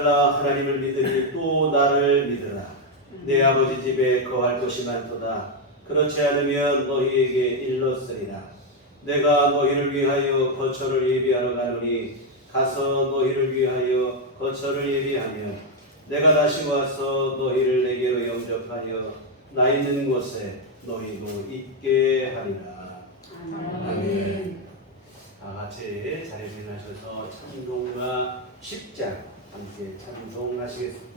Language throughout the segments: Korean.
말라. 하나님을 믿으니 또 나를 믿으라. 내 아버지 집에 거할 곳이 많도다. 그렇지 않으면 너희에게 일렀으리라. 내가 너희를 위하여 거처를 예비하러 가노니 가서 너희를 위하여 거처를 예비하면 내가 다시 와서 너희를 내게로 영접하여 나 있는 곳에 너희도 있게 하리라. 아멘. 다 같이 자리에 일어나셔서 찬송가 10장 함께 찬송하시겠습니다.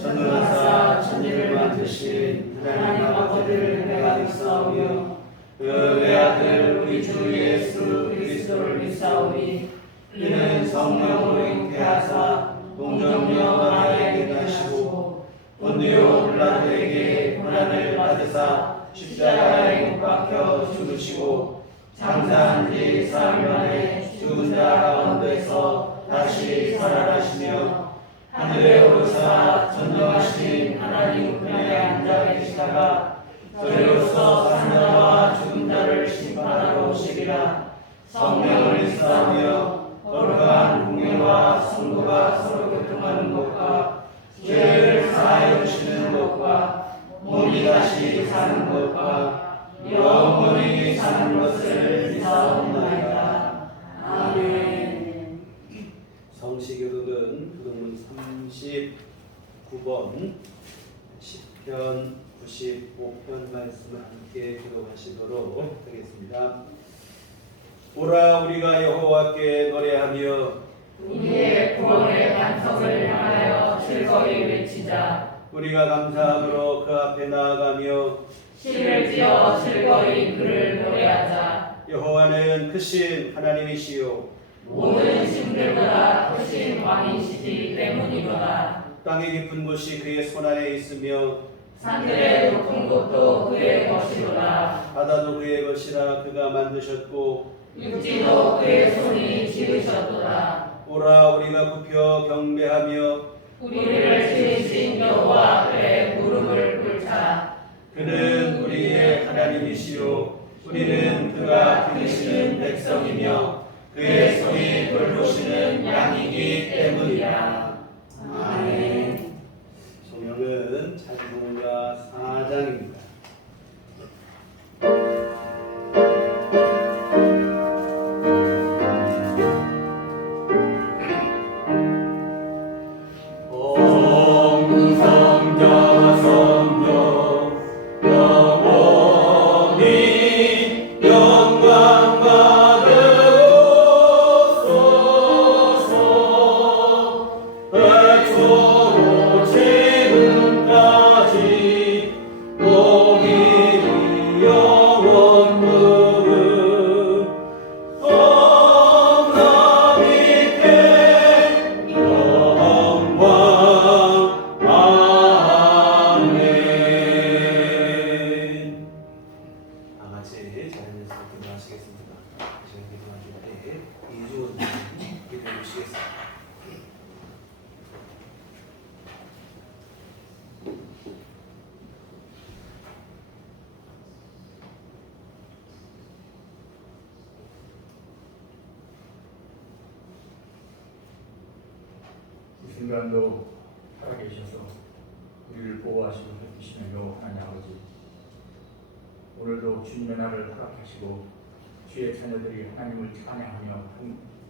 전능하사 천지를 만드신 하나님 아버지를 내가 믿사오며 그 외아들 우리 주 예수 그리스도를 믿사오니 이는 성령으로 잉태하사 동정녀 마리아에게 나시고 본디오 빌라도에게 고난을 받으사 십자가에 못 박혀 죽으시고 장사한 지 사흘 만에 죽은 자 가운데서 다시 살아나시며 하늘에 오르사 전능하신 하나님 우편에 앉아 계시다가 저리로서 산 자와 죽은 자를 심판하러 오시리라. 성령을 믿사오며 거룩한 공예와 성도가 서로 교통하는 것과 죄를 사하여 주시는 것과 몸이 다시 사는 것과 영원히 사는 것을 믿사옵나이다. 아멘. 성시교독은 부흥문 39번 10편 95편 말씀을 함께 기록하시도록 하겠습니다. 오라 우리가 여호와께 노래하며 우리의 구원의 반석을 향하여 즐거이 외치자. 우리가 감사함으로 그 앞에 나아가며 시를 지어 즐거이 그를 노래하자. 여호와는 크신 하나님이시요 모든 신들보다 크신 왕이시기 때문이로다. 땅의 깊은 곳이 그의 손안에 있으며 산들의 높은 곳도 그의 것이로다. 바다도 그의 것이라 그가 만드셨고 육지도 그의 손이 지으셨도다. 오라 우리가 굽혀 경배하며 우리를 지으신 여호와 앞에 무릎을 꿇자. 그는 우리의 하나님이시요 우리는 그가 기르시는 백성이며 그의 손이 돌보시는 양이기 때문이라. 아멘. 성경은 찬송가 4장입니다. 같이 자연에서 기도하시겠습니다. 제가 기도하실 때 이주원 기도해 주시겠습니다. 이 순간도 살아계셔서 우리를 보호하시고 살피시며 하나님 아버지, 오늘도 주님의 날을 허락하시고 주의 자녀들이 하나님을 찬양하며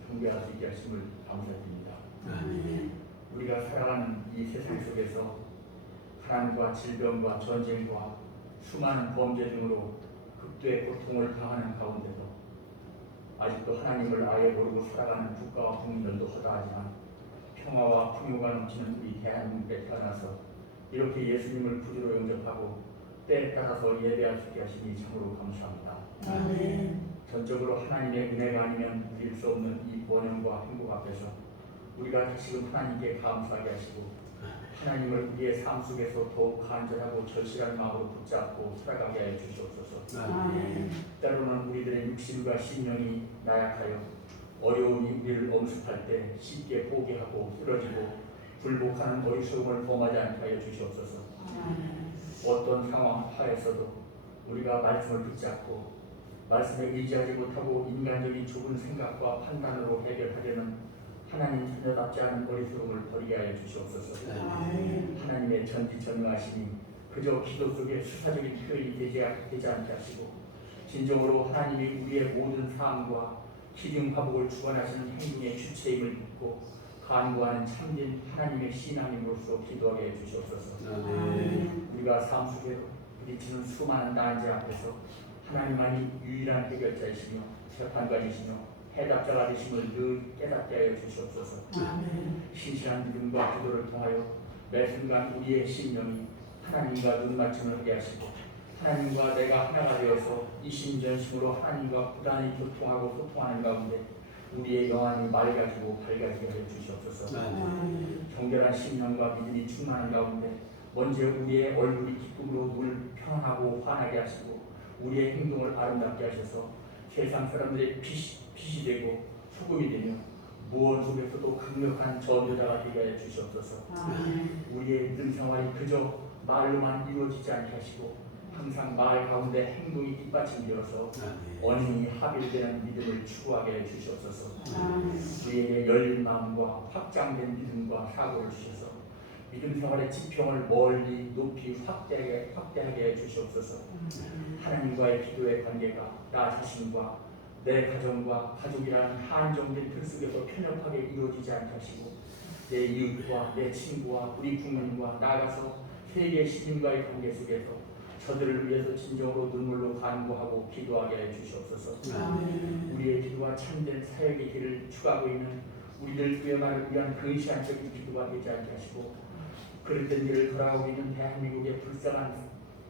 경배할 수 있게 하심을 감사드립니다. 우리가 살아가는 이 세상 속에서 가난과 질병과 전쟁과 수많은 범죄 등으로 극도의 고통을 당하는 가운데도 아직도 하나님을 아예 모르고 살아가는 국가와 국민들도 허다하지만 평화와 풍요가 넘치는 우리 대한민국에 태어나서 이렇게 예수님을 구주로 영접하고 때에 따라서 예배할 수 있게 하시니 참으로 감사합니다. 전적으로 하나님의 은혜가 아니면 누릴 수 없는 이 번영과 행복 앞에서 우리가 다시금 하나님께 감사하게 하시고 하나님을 우리의 삶 속에서 더욱 간절하고 절실한 마음으로 붙잡고 살아가게 하여 주시옵소서. 때로는 우리들의 육신과 심령이 나약하여 어려움이 우리를 엄습할 때 쉽게 포기하고 쓰러지고 굴복하는 어리석음을 범하지 않게 하여 주시옵소서. 어떤 상황 하에서도 우리가 말씀을 붙잡고 말씀에 의지하지 못하고 인간적인 좁은 생각과 판단으로 해결하려는 하나님 자녀답지 않은 어리석음을 버리게 하여 주시옵소서. 하나님의 전지전능하심이 그저 기도 속에 수사적인 표현이 되지 않게 하시고 진정으로 하나님이 우리의 모든 삶과 기중화복을 주관하시는 행동의 주체임을 믿고 간구하는 참된 하나님의 신앙인으로서 기도하게 해주시옵소서. 우리가 삶 속에 부딪히는 수많은 난제 앞에서 하나님만이 유일한 해결자이시며 재판관이시며 해답자가 되심을 늘 깨닫게 하여 주시옵소서. 신실한 믿음과 기도를 통하여 매 순간 우리의 심령이 하나님과 눈맞춤을 하게 하시고 하나님과 내가 하나가 되어서 이심전심으로 하나님과 부단히 교통하고 소통하는 가운데 우리의 영안이 맑아지고 밝아지게 하여 주시옵소서. 정결한 심령과 믿음이 충만한 가운데 먼저 우리의 얼굴이 기쁨으로 늘 편안하고 환하게 하시고 우리의 행동을 아름답게 하셔서 세상 사람들의 빛이 되고 소금이 되며 무언 속에서도 강력한 전도자가 되게 하여 주시옵소서. 우리의 믿음 생활이 그저 말로만 이루어지지 않게 하시고 항상 말 가운데 행동이 뒷받침되어서 언인이 합일되는 믿음을 추구하게 해 주시옵소서. 우리에게 열린 마음과 확장된 믿음과 사고를 주셔서 믿음 생활의 지평을 멀리 높이 확대하게 해 주시옵소서. 하나님과의 기도의 관계가 나 자신과 내 가정과 가족이라는 한정된 틀 속에서 편협하게 이루어지지 않게 하시고 내 이웃과 내 친구와 우리 국민과 나아가서 세계 시민과의 관계 속에서 저들을 위해서 진정으로 눈물로 간구하고 기도하게 해 주시옵소서. 우리의 기도가 참된 사역의 길을 추구하고 있는 우리들 구역만을 위한 근시안적인 기도가 되지 않게 하시고 그릇된 길을 걸어가고 있는 대한민국의 불쌍한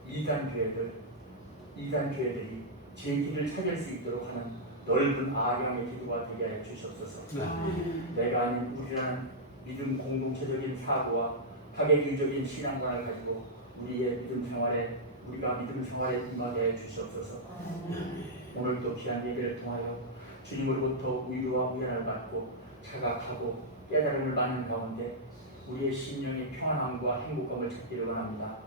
이단 교회들이 제 길을 찾을 수 있도록 하는 넓은 아량의 기도가 되게 하여 주시옵소서. 내가 아닌 우리라는 믿음 공동체적인 사고와 파괴주의적인 신앙관을 가지고 우리의 믿음 생활에 임하게 해 주시옵소서. 오늘도 귀한 예배를 통하여 주님으로부터 위로와 우연을 받고 자각하고 깨달음을 받는 가운데 우리의 심령의 평안함과 행복감을 찾기를 원합니다.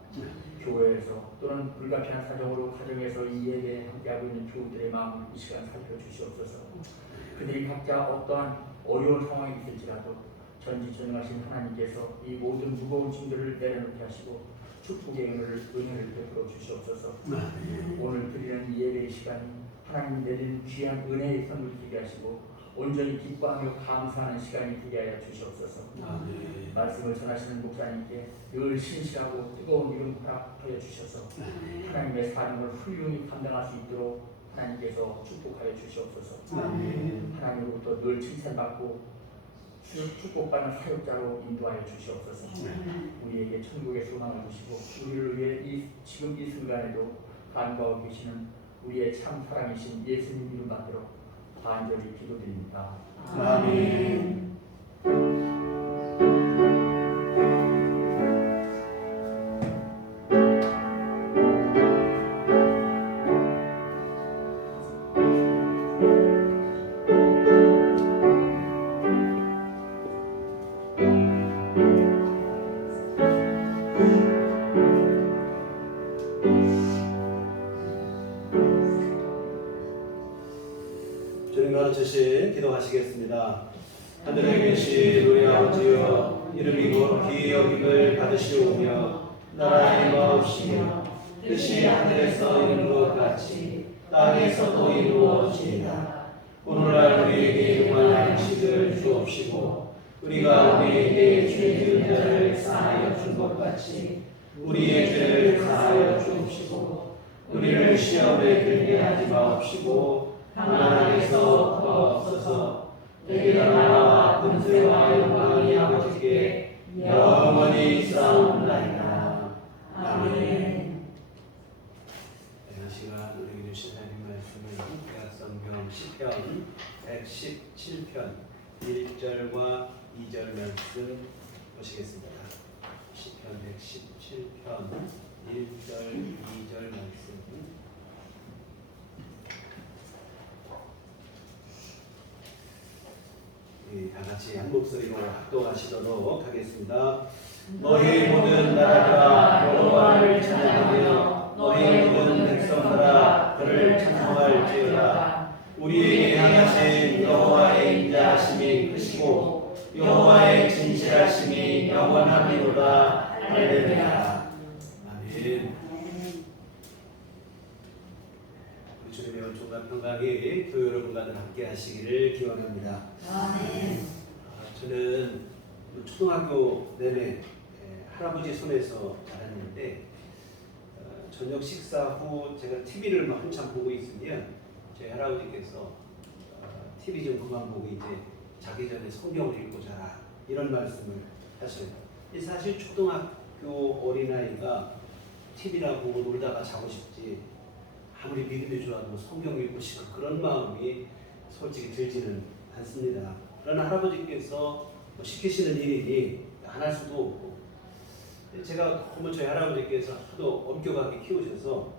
교회에서 또는 불가피한 사정으로 가정에서 이 예배에 함께하고 있는 교우들의 마음을 이 시간 살펴주시옵소서. 그들이 각자 어떠한 어려운 상황이 있을지라도 전지전능하신 하나님께서 이 모든 무거운 짐들을 내려놓게 하시고 축복의 은혜를 베풀어 주시옵소서. 오늘 드리는 이 예배의 시간이 하나님 내린 귀한 은혜의 선물 되게 하시고 온전히 기뻐하며 감사하는 시간이 되게 하여 주시옵소서. 말씀을 전하시는 목사님께 늘 신실하고 뜨거운 믿음 허락하여 주셔서 하나님의 사명을 훌륭히 감당할 수 있도록 하나님께서 축복하여 주시옵소서. 하나님으로부터 늘 칭찬받고 축복받는 사역자로 인도하여 주시옵소서. 우리에게 천국의 소망을 주시고 우리를 위해 지금 이 순간에도 간구하고 계시는 우리의 참 사랑이신 예수님 이름 받들어 간절히 기도드립니다. 아멘. 가르치신 기도하시겠습니다. 하늘에 계신 우리 아버지여, 이름이 곧 귀히 여김을 받으시오며 나라의 마옵시며 뜻이 하늘에서 이룬 것 같이 땅에서도 이루어지이다. 오늘날 우리에게 용할 양식을 주옵시고 우리가 우리에게 죄 지은 자를 사하여 준 것 같이 우리의 죄를 사하여 주옵시고 우리를 시험에 들게 하지 마옵시고 하나님께서 없어서 내게 나라와 권세와 영광이 아버지께 영원히 있사옵나이다. 아멘. 이 시간 우리에게 주신 하나님 말씀은 구약성경 시편 117편 1절과 2절 말씀 보시겠습니다. 시편 117편 1절 2절 말씀 다 같이 한 목소리로 합동하시도록 하겠습니다. 너희 모든 나라들아 여호와를 찬양하며 너희 모든 백성들아 그를 찬송할지어다. 우리에게 향하신 여호와의 인자하심이 크시고 여호와의 진실하심이 영원하리로다. 할렐루야. 아멘. 우리 주님의 은총과 평강이 교회 여러분과 함께 하시기를 기원합니다. 아멘. 저는 초등학교 내내 할아버지 손에서 자랐는데 저녁 식사 후 제가 TV를 한참 보고 있으면 저희 할아버지께서 TV 좀 그만 보고 이제 자기 전에 성경을 읽고 자라 이런 말씀을 하셔요. 사실 초등학교 어린아이가 TV나 보고 놀다가 자고 싶지 아무리 믿음이 좋아도 성경 읽고 싶고 그런 마음이 솔직히 들지는 않습니다. 그러나 할아버지께서 시키시는 일이니 안 할 수도 없고 제가 너무 저희 할아버지께서 하도 엄격하게 키우셔서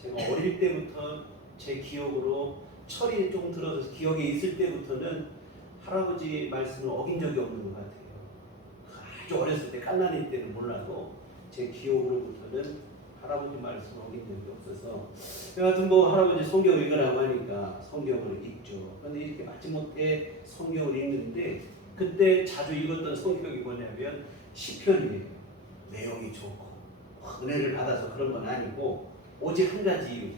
제가 어릴 때부터 제 기억으로 철이 좀 들어서 기억에 있을 때부터는 할아버지 말씀을 어긴 적이 없는 것 같아요. 아주 어렸을 때 갓난이 때는 몰라도 제 기억으로부터는 할아버지 말씀을 어긴 적이 없어서 여하튼 뭐 할아버지 성경 읽으라고 하니까 성경을 읽죠. 그런데 이렇게 마지못해 성경을 읽는데 그때 자주 읽었던 성경이 뭐냐면 시편이에요. 내용이 좋고 은혜를 받아서 그런 건 아니고 오직 한 가지 이유,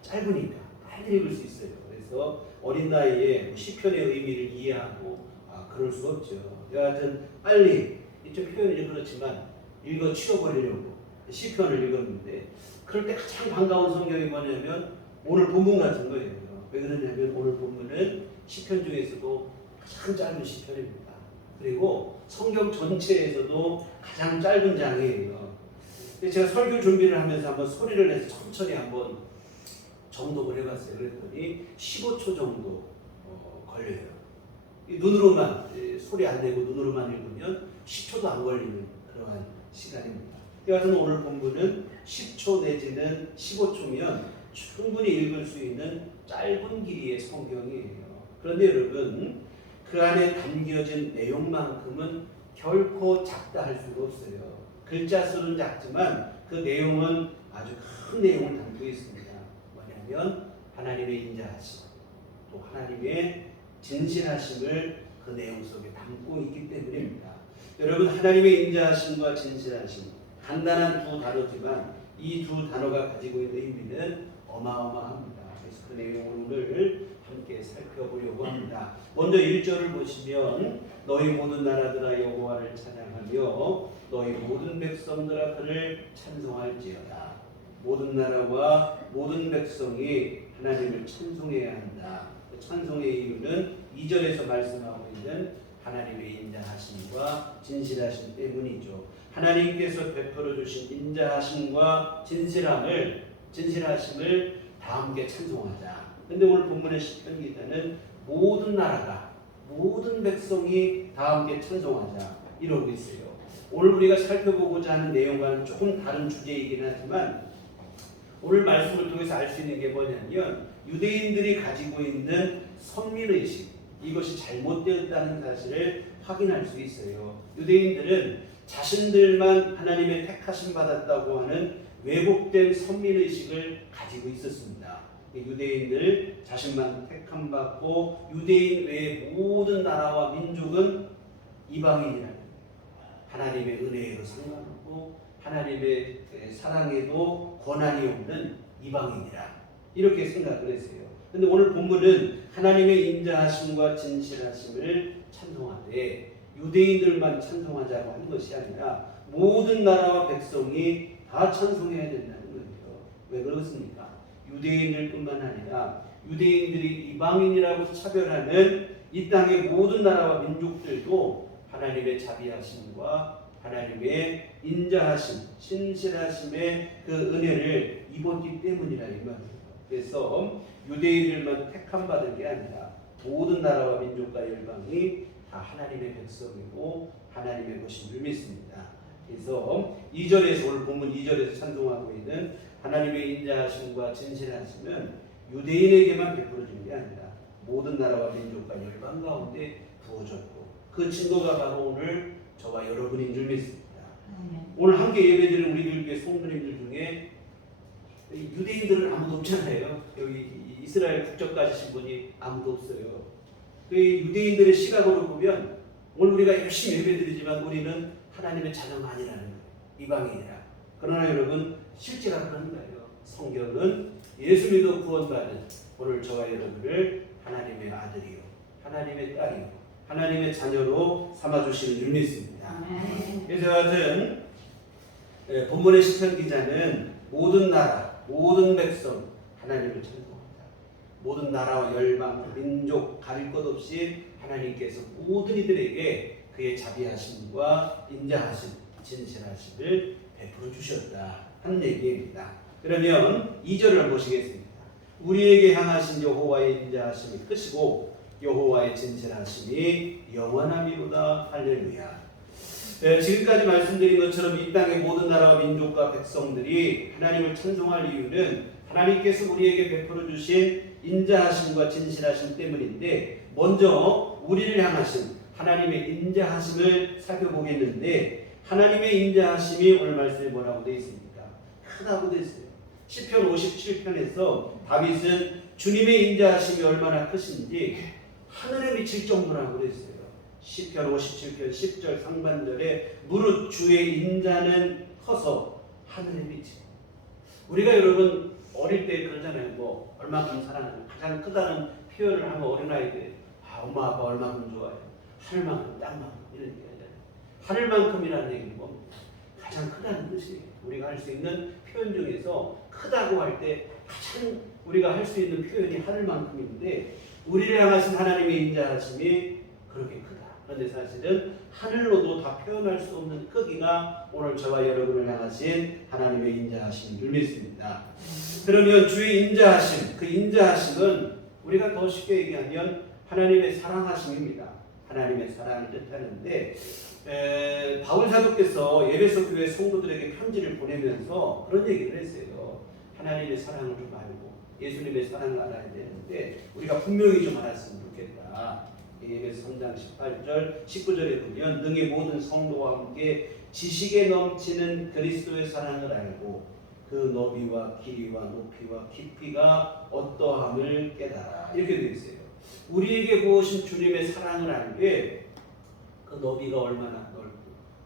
짧으니까 빨리 읽을 수 있어요. 그래서 어린 나이에 시편의 의미를 이해하고 그럴 수 없죠. 여하튼 빨리 좀 표현이 좀 그렇지만 읽어 치워버리려고 시편을 읽었는데 그럴 때 가장 반가운 성경이 뭐냐면 오늘 본문 같은 거예요. 왜 그러냐면 오늘 본문은 시편 중에서도 가장 짧은 시편입니다. 그리고 성경 전체에서도 가장 짧은 장이에요. 제가 설교 준비를 하면서 한번 소리를 내서 천천히 한번 정독을 해봤어요. 그랬더니 15초 정도 걸려요. 눈으로만 소리 안 내고 눈으로만 읽으면 10초도 안 걸리는 그러한 시간입니다. 여하튼 오늘 본문은 10초 내지는 15초면 충분히 읽을 수 있는 짧은 길이의 성경이에요. 그런데 여러분 그 안에 담겨진 내용만큼은 결코 작다 할 수가 없어요. 글자 수는 작지만 그 내용은 아주 큰 내용을 담고 있습니다. 뭐냐면 하나님의 인자하심, 또 하나님의 진실하심을 그 내용 속에 담고 있기 때문입니다. 여러분 하나님의 인자하심과 진실하심 간단한 두 단어지만 이 두 단어가 가지고 있는 의미는 어마어마합니다. 그래서 그 내용을 오늘 함께 살펴보려고 합니다. 먼저 1절을 보시면 너희 모든 나라들아 여호와를 찬양하며 너희 모든 백성들아 그를 찬송할지어다. 모든 나라와 모든 백성이 하나님을 찬송해야 한다. 찬송의 이유는 2절에서 말씀하고 있는 하나님의 인자하심과 진실하심 때문이죠. 하나님께서 베풀어 주신 인자하심과 진실하심을 다 함께 찬송하자. 근데 오늘 본문의 시편 기자는 모든 나라가 모든 백성이 다 함께 찬송하자 이러고 있어요. 오늘 우리가 살펴보고자 하는 내용과는 조금 다른 주제이긴 하지만 오늘 말씀을 통해서 알 수 있는 게 뭐냐면 유대인들이 가지고 있는 선민의식 이것이 잘못되었다는 사실을 확인할 수 있어요. 유대인들은 자신들만 하나님의 택하심 받았다고 하는 왜곡된 선민의식을 가지고 있었습니다. 유대인들 자신만 택함 받고 유대인 외의 모든 나라와 민족은 이방인이라는 거예요. 하나님의 은혜에도 상관없고 하나님의 사랑에도 권한이 없는 이방인이라 이렇게 생각을 했어요. 근데 오늘 본문은 하나님의 인자하심과 진실하심을 찬송하되 유대인들만 찬송하자고 한 것이 아니라 모든 나라와 백성이 다 찬송해야 된다는 거예요. 왜 그렇습니까? 유대인들뿐만 아니라 유대인들이 이방인이라고 차별하는 이 땅의 모든 나라와 민족들도 하나님의 자비하심과 하나님의 인자하심, 신실하심의 그 은혜를 입었기 때문이라 이 말이에요. 그래서 유대인들만 택함 받은 게 아니라 모든 나라와 민족과 열방이 다 하나님의 백성이고 하나님의 것인 줄 믿습니다. 그래서 2절에서 오늘 본문 2절에서 찬송하고 있는 하나님의 인자하심과 진실하심은 유대인에게만 베풀어진 게 아니라 모든 나라와 민족과 열방 가운데 부어졌고 그 증거가 바로 오늘 저와 여러분인 줄 믿습니다. 오늘 함께 예배드리는 우리 교회 성도님들 중에 유대인들은 아무도 없잖아요. 여기 이스라엘 국적 가지신 분이 아무도 없어요. 그 유대인들의 시각으로 보면 오늘 우리가 열심히 예배드리지만 우리는 하나님의 자녀가 아니라는 거예요. 이방인이라. 그러나 여러분 실제가 그런 거예요. 성경은 예수 믿어 구원받은 오늘 저와 여러분을 하나님의 아들이요, 하나님의 딸이요, 하나님의 자녀로 삼아주시는 줄 믿습니다. 그래서 여하튼 본문의 시편 기자는 모든 나라, 모든 백성 하나님을 찬송합니다. 모든 나라와 열방, 민족 가릴 것 없이 하나님께서 모든 이들에게 그의 자비하심과 인자하심, 진실하심을 베풀어 주셨다 하는 얘기입니다. 그러면 2절을 한번 보시겠습니다. 우리에게 향하신 여호와의 인자하심이 크시고 여호와의 진실하심이 영원함이로다. 할렐루야. 지금까지 말씀드린 것처럼 이 땅의 모든 나라와 민족과 백성들이 하나님을 찬송할 이유는 하나님께서 우리에게 베풀어 주신 인자하심과 진실하심 때문인데, 먼저 우리를 향하신 하나님의 인자하심을 살펴보겠는데, 하나님의 인자하심이 오늘 말씀에 뭐라고 되어 있습니까? 크다고 되어 있어요. 시편 57편에서 다윗은 주님의 인자하심이 얼마나 크신지 하늘에 미칠 정도라고 되어 있어요. 시편 57편 10절 상반절에 무릇 주의 인자는 커서 하늘에 미치고. 우리가 여러분 어릴 때 그러잖아요. 뭐 얼마큼 사랑하는, 가장 크다는 표현을 하면 어린아이들 엄마 아빠 얼마큼 좋아해요. 하늘만큼 땅만큼 이런 얘기 하잖아요. 하늘만큼이라는 얘기는 뭡니까? 가장 크다는 뜻이에요. 우리가 할 수 있는 표현 중에서 크다고 할 때 가장 우리가 할 수 있는 표현이 하늘만큼인데, 우리를 향하신 하나님의 인자하심이 그렇게 크다. 그런데 사실은 하늘로도 다 표현할 수 없는 크기가 오늘 저와 여러분을 향하신 하나님의 인자하심인 줄 믿습니다. 그러면 주의 인자하심, 그 인자하심은 우리가 더 쉽게 얘기하면 하나님의 사랑하심입니다. 하나님의 사랑을 뜻하는데, 바울 사도께서 에베소 교회 성도들에게 편지를 보내면서 그런 얘기를 했어요. 하나님의 사랑을 좀 알고 예수님의 사랑을 알아야 되는데 우리가 분명히 좀 알았으면 좋겠다. 에베소 3장 18절 19절에 보면 능히 모든 성도와 함께 지식에 넘치는 그리스도의 사랑을 알고 그 너비와 길이와 높이와 깊이가 어떠함을 깨달아. 이렇게 되어 있어요. 우리에게 부으신 주님의 사랑을 알게 그 너비가 얼마나 넓고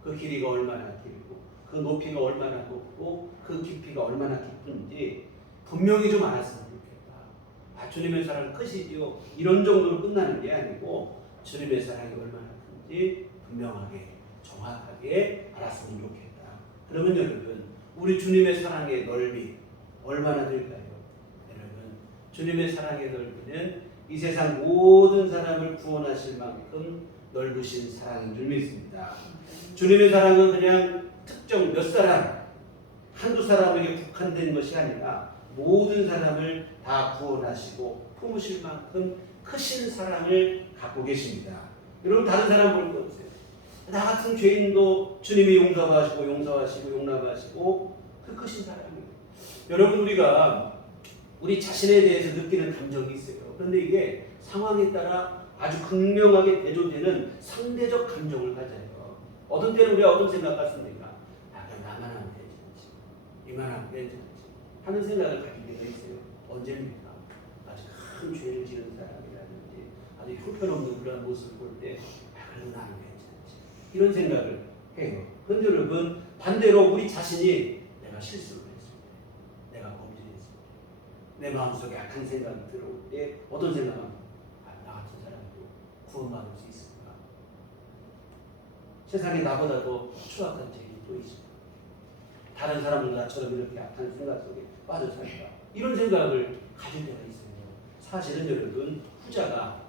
그 길이가 얼마나 길고 그 높이가 얼마나 높고 그 깊이가 얼마나 깊은지 분명히 좀 알았으면 좋겠다. 주님의 사랑은 크시지요. 이런 정도로 끝나는 게 아니고 주님의 사랑이 얼마나 큰지 분명하게 정확하게 알았으면 좋겠다. 그러면 여러분 우리 주님의 사랑의 넓이 얼마나 될까요? 여러분 주님의 사랑의 넓이는 이 세상 모든 사람을 구원하실 만큼 넓으신 사랑인 줄 믿습니다. 주님의 사랑은 그냥 특정 몇 사람, 한두 사람에게 국한된 것이 아니라 모든 사람을 다 구원하시고 품으실 만큼 크신 사랑을 갖고 계십니다. 여러분 다른 사람 볼 거 없어요. 나 같은 죄인도 주님이 용서하시고 용납하시고 그 크신 사랑이에요. 여러분 우리가 우리 자신에 대해서 느끼는 감정이 있어요. 그런데 이게 상황에 따라 아주 극명하게 대조되는 상대적 감정을 가져요. 어떤 때는 우리가 어떤 생각 같습니까? 그냥 나만 하면 되지, 이만 하면 되지 하는 생각을 가질 때가 있어요. 언제입니까? 큰 죄를 지은 사람이라든지 아주 형편없는 그런 모습을 볼 때 그래도 나는 괜찮지 이런 생각을 해요. 그런데 여러분 반대로 우리 자신이 내가 실수를 했을 때 내가 범죄했을 때 내 마음속에 악한 생각이 들어올 때 어떤 생각은 나 같은 사람도 구원받을 수 있을까? 세상에 나보다 더 추악한 죄인이 또 있을까? 다른 사람들 나처럼 이렇게 악한 생각 속에 빠져 살까? 이런 생각을 가질 때가 있어요. 사실은 여러분 후자가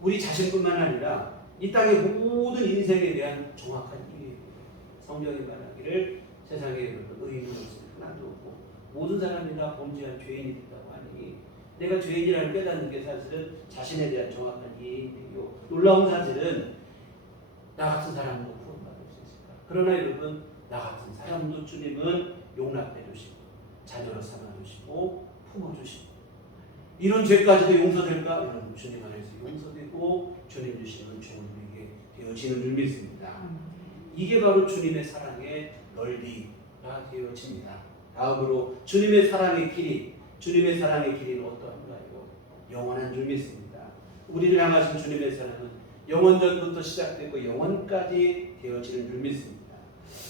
우리 자신뿐만 아니라 이 땅의 모든 인생에 대한 정확한 이해예요. 성경이 말하기를 세상에 의인은 하나도 없고 모든 사람이 다 범죄한 죄인이 됐다고 하니 내가 죄인이라는 깨닫는 게 사실은 자신에 대한 정확한 이해이요. 놀라운 사실은 나 같은 사람도 구원받을 수 있을까? 그러나 여러분 나 같은 사람도 주님은 용납해 주시고 자녀로 삼아 주시고 품어 주시고 이런 죄까지도 용서될까? 여러분 주님 안에서 용서되고 주님 주시는 은총을 우리에게 되어지는 줄 믿습니다. 이게 바로 주님의 사랑의 넓이가 되어집니다. 다음으로 주님의 사랑의 길이, 주님의 사랑의 길이는 어떠한가요? 영원한 줄 믿습니다. 우리를 향하신 주님의 사랑은 영원전부터 시작되고 영원까지 되어지는 줄 믿습니다.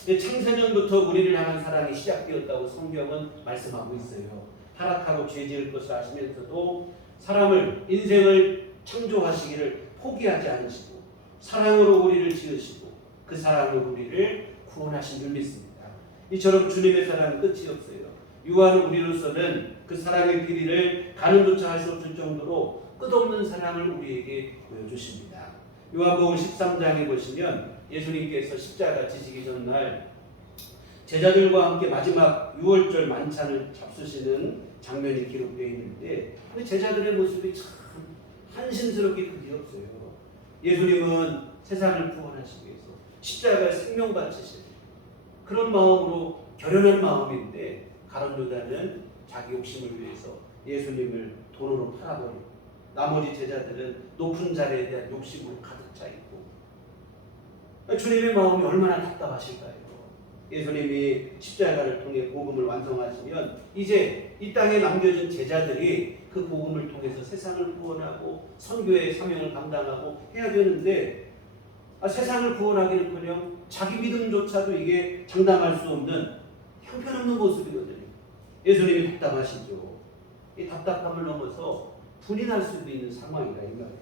창세전부터 우리를 향한 사랑이 시작되었다고 성경은 말씀하고 있어요. 타락하고 죄 지을 것을 아시면서도 사람을 인생을 창조하시기를 포기하지 않으시고 사랑으로 우리를 지으시고 그 사랑으로 우리를 구원하신 줄 믿습니다. 이처럼 주님의 사랑은 끝이 없어요. 유한 우리로서는 그 사랑의 길이를 가늠조차 할 수 없을 정도로 끝없는 사랑을 우리에게 보여주십니다. 요한복음 13장에 보시면 예수님께서 십자가 지시기 전날 제자들과 함께 마지막 6월절 만찬을 잡수시는 장면이 기록되어 있는데 근데 제자들의 모습이 참 한심스럽게 그게 없어요. 예수님은 세상을 구원하시기 위해서 십자가에 생명 바치시는 그런 마음으로 결연한 마음인데 가룟 유다는 자기 욕심을 위해서 예수님을 돈으로 팔아버리고 나머지 제자들은 높은 자리에 대한 욕심으로 가득 차 있고 주님의 마음이 얼마나 답답하실까요? 예수님이 십자가를 통해 복음을 완성하시면 이제 이 땅에 남겨진 제자들이 그 복음을 통해서 세상을 구원하고 선교의 사명을 감당하고 해야 되는데 세상을 구원하기는커녕 자기 믿음조차도 이게 장담할 수 없는 형편없는 모습이거든요. 예수님이 답답하시죠. 이 답답함을 넘어서 분이 날 수도 있는 상황이다 이 말이에요.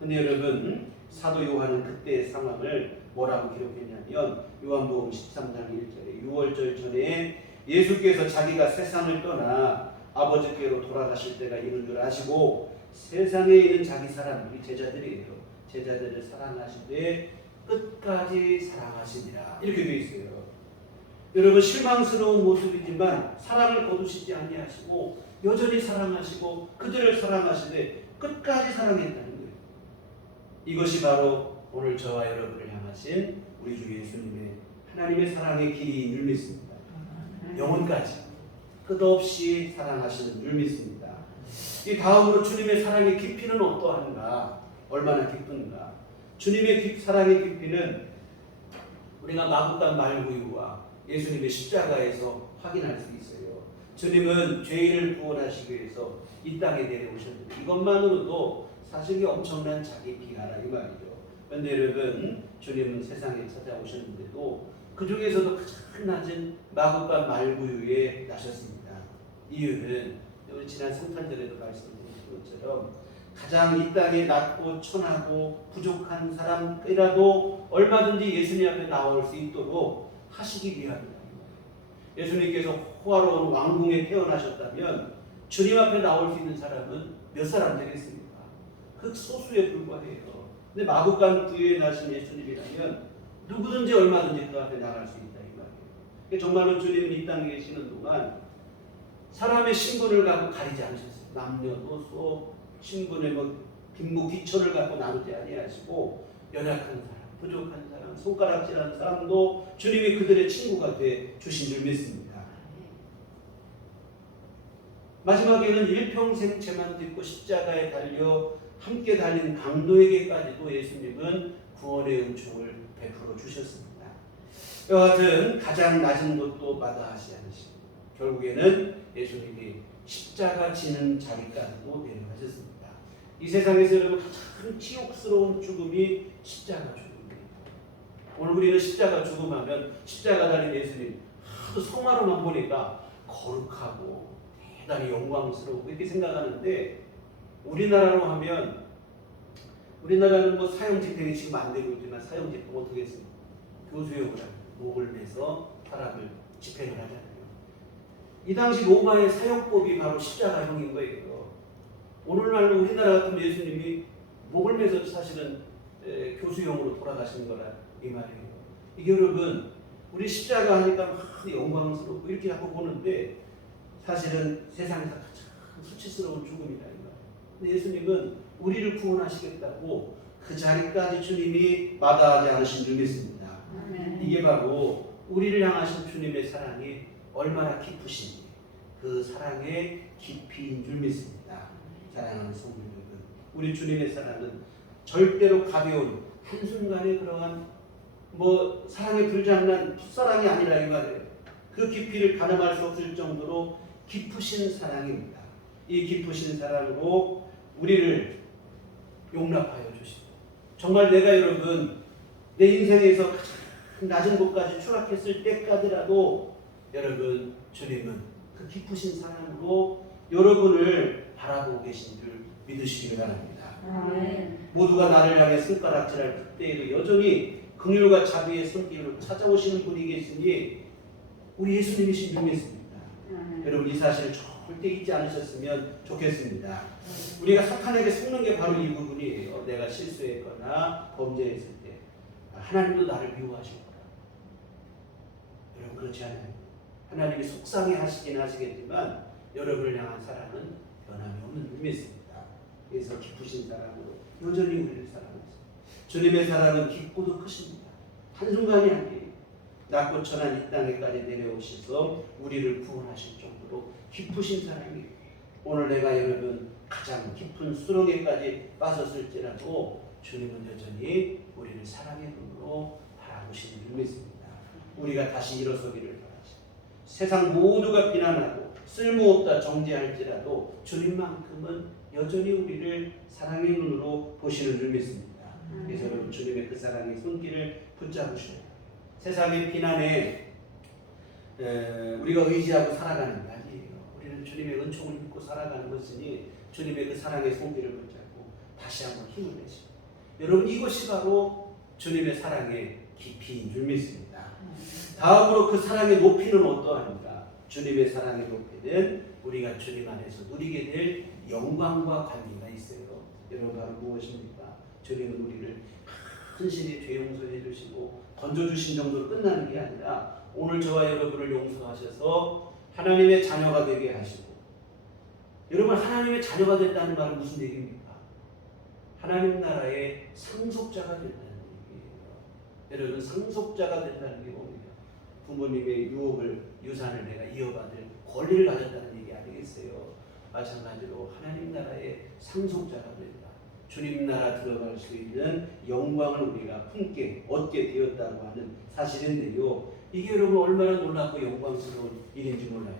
근데 여러분 사도 요한은 그때의 상황을 뭐라고 기록했냐면 요한복음 13장 1절에 6월절 전에 예수께서 자기가 세상을 떠나 아버지께로 돌아가실 때가 이른 줄 아시고 세상에 있는 자기 사람들이 제자들이에요. 제자들을 사랑하시되 끝까지 사랑하시니라 이렇게 되어 있어요. 여러분 실망스러운 모습이지만 사랑을 거두시지 아니하시고 여전히 사랑하시고 그들을 사랑하시되 끝까지 사랑했다는 거예요. 이것이 바로 오늘 저와 여러분을 향하신 우리 주 예수님의 하나님의 사랑의 길이인 줄 믿습니다. 영혼까지 끝없이 사랑하시는 줄 믿습니다. 이 다음으로 주님의 사랑의 깊이는 어떠한가? 얼마나 깊은가? 주님의 사랑의 깊이는 우리가 마구간 말구유와 예수님의 십자가에서 확인할 수 있어요. 주님은 죄인을 구원하시기 위해서 이 땅에 내려오셨는데 이것만으로도 사실 엄청난 자기 비하라 이 말이죠. 그런데 여러분 주님은 세상에 찾아오셨는데도 그 중에서도 가장 낮은 마구간 말구유에 나셨습니다. 이유는 우리 지난 성탄절에도 말씀드린 것처럼 가장 이 땅에 낮고 천하고 부족한 사람이라도 얼마든지 예수님 앞에 나올 수 있도록 하시기 위함이다. 예수님께서 호화로운 왕궁에 태어나셨다면 주님 앞에 나올 수 있는 사람은 몇 사람 되겠습니까? 극소수에 불과해요. 근데 마구간 부유에 나신 예수님이라면 누구든지 얼마든지 그 앞에 나갈 수 있다 이 말이에요. 정말로 주님은 이 땅에 계시는 동안 사람의 신분을 갖고 가리지 않으셨어요. 남녀노소 신분의 빈부 귀천을 갖고 나누지 아니하시고 연약한 사람, 부족한 사람, 손가락질하는 사람도 주님이 그들의 친구가 돼 주신 줄 믿습니다. 마지막에는 일평생 죄만 짓고 십자가에 달려 함께 달린 강도에게까지도 예수님은 구원의 은총을 베풀어 주셨습니다. 여하튼 가장 낮은 것도 마다하지 않으시고 결국에는 예수님이 십자가 지는 자리까지도 내려가셨습니다. 이 세상에서 여러분 가장 치욕스러운 죽음이 십자가 죽음이에요. 오늘 우리는 십자가 죽음하면 십자가 달린 예수님 하도 성화로만 보니까 거룩하고 대단히 영광스럽고 이렇게 생각하는데, 우리나라로 하면, 우리나라는 뭐 사형집행이 지금 안 되고 있지만 사형집행 어떻게 했습니까? 교수형을 하고 목을 매서 사람을 집행을 하잖아요. 이 당시 로마의 사형법이 바로 십자가형인 거예요. 오늘날로 우리나라 같은 예수님이 목을 매서 사실은 교수형으로 돌아가신 거라 이 말이에요. 이게 여러분, 우리 십자가 하니까 막 영광스럽고 이렇게 자꾸 보는데 사실은 세상에서 가장 수치스러운 죽음이다 이 말이에요. 근데 예수님은 우리를 구원하시겠다고 그 자리까지 주님이 마다하지 않으신 줄 믿습니다. 이게 바로 우리를 향하신 주님의 사랑이 얼마나 깊으신지 그 사랑의 깊이인 줄 믿습니다. 사랑하는 성도 여러분, 우리 주님의 사랑은 절대로 가벼운 한순간의 그러한 뭐 사랑의 불장난 풋사랑이 아니라 이 말이에요. 그 깊이를 가늠할 수 없을 정도로 깊으신 사랑입니다. 이 깊으신 사랑으로 우리를 용납하여 주시고, 정말 내가 여러분 내 인생에서 가장 낮은 곳까지 추락했을 때까지라도 여러분 주님은 그 깊으신 사랑으로 여러분을 바라보고 계신 줄 믿으시기를 바랍니다. 모두가 나를 향해 손가락질할 그때에도 여전히 긍휼과 자비의 손길로 찾아오시는 분이 계시니 우리 예수님이신 줄 믿습니다. 여러분 이 사실을 절대 잊지 않으셨으면 좋겠습니다. 우리가 사탄에게 속는 게 바로 이 부분이에요. 내가 실수했거나 범죄했을 때 하나님도 나를 미워하실 거라. 여러분 그렇지 않아요. 하나님이 속상해 하시긴 하시겠지만 여러분을 향한 사랑은 변함이 없는 줄 믿습니다. 그래서 깊으신 사랑으로 여전히 우리를 사랑하세요. 주님의 사랑은 깊고도 크십니다. 한순간이 아니에요. 낮고 천한 이 땅에까지 내려오셔서 우리를 구원하실 정도로 깊으신 사랑이에요. 오늘 내가 여러분 가장 깊은 수렁에까지 빠졌을지라도 주님은 여전히 우리를 사랑의 눈으로 바라보시는 줄 믿습니다. 우리가 다시 일어서기를 바라시고 세상 모두가 비난하고 쓸모없다 정죄할지라도 주님만큼은 여전히 우리를 사랑의 눈으로 보시는 줄 믿습니다. 그래서 여러분 주님의 그 사랑의 손길을 붙잡으셔야 해요. 세상의 비난에 우리가 의지하고 살아가는 게 아니에요. 우리는 주님의 은총을 믿고 살아가는 것이니 주님의 그 사랑의 손길을 붙잡고 다시 한번 힘을 내시고, 여러분 이것이 바로 주님의 사랑의 깊이인 줄 믿습니다. 다음으로 그 사랑의 높이는 어떠합니까? 주님의 사랑의 높이는 우리가 주님 안에서 누리게 될 영광과 관계가 있어요. 여러분 바로 무엇입니까? 주님은 우리를 흔신히 죄 용서해 주시고 건져주신 정도로 끝나는 게 아니라 오늘 저와 여러분을 용서하셔서 하나님의 자녀가 되게 하시고, 여러분 하나님의 자녀가 된다는 말은 무슨 얘기입니까? 하나님 나라의 상속자가 된다는 얘기예요. 여러분 상속자가 된다는 게 뭡니까? 부모님의 유산을 내가 이어받을 권리를 가졌다는 얘기 아니겠어요? 마찬가지로 하나님 나라의 상속자가 된다. 주님 나라 들어갈 수 있는 영광을 우리가 품게 얻게 되었다고 하는 사실인데요. 이게 여러분 얼마나 놀랍고 영광스러운 일인지 몰라요.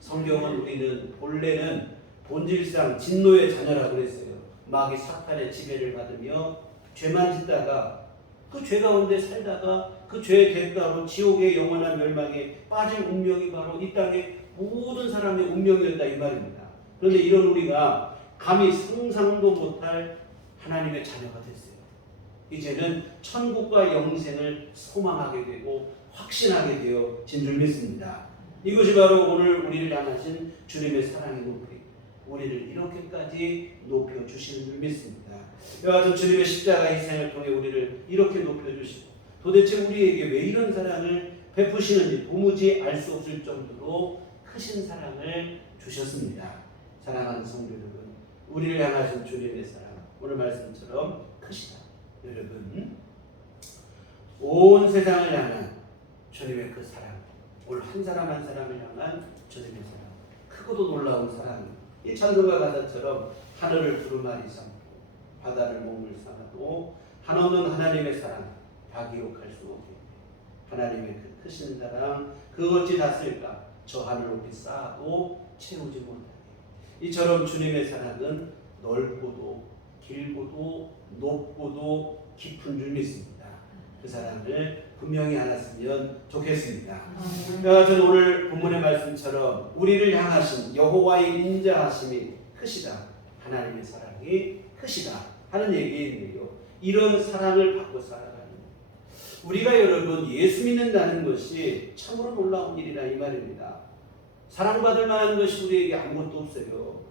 성경은 우리는 본래는 본질상 진노의 자녀라고 그랬어요. 마귀 사탄의 지배를 받으며 죄만 짓다가 그 죄 가운데 살다가 그 죄의 대가로 지옥의 영원한 멸망에 빠진 운명이 바로 이 땅의 모든 사람의 운명이었다 이 말입니다. 그런데 이런 우리가 감히 상상도 못할 하나님의 자녀가 됐어요. 이제는 천국과 영생을 소망하게 되고 확신하게 되어진 줄 믿습니다. 이것이 바로 오늘 우리를 향하신 주님의 사랑의 높이, 우리를 이렇게까지 높여주시는 줄 믿습니다. 이와 같은 주님의 십자가 희생을 통해 우리를 이렇게 높여주시고 도대체 우리에게 왜 이런 사랑을 베푸시는지 도무지 알 수 없을 정도로 크신 사랑을 주셨습니다. 사랑하는 성도 여러분, 우리를 향하신 주님의 사랑 오늘 말씀처럼 크시다. 여러분 온 세상을 향한 주님의 그 사랑, 오늘 한 사람 한 사람을 향한 주님의 사랑, 크고도 놀라운 사랑, 이 찬송가 가사처럼 하늘을 두루마리 삼고 바다를 몸을 삼아도 한없는 하나님의 사랑 다 기록할 수 없게 하나님의 그 크신 사랑 그 어찌 닿을까? 저 하늘 높이 쌓아도 채우지 못하게 이처럼 주님의 사랑은 넓고도 길고도 높고도 깊은 줄 믿습니다. 그 사랑을 분명히 알았으면 좋겠습니다. 저는 오늘 본문의 말씀처럼 우리를 향하신 여호와의 인자하심이 크시다. 하나님의 사랑이 크시다 하는 얘기인데요. 이런 사랑을 받고 살아가는 우리가 여러분 예수 믿는다는 것이 참으로 놀라운 일이라 이 말입니다. 사랑받을 만한 것이 우리에게 아무것도 없어요.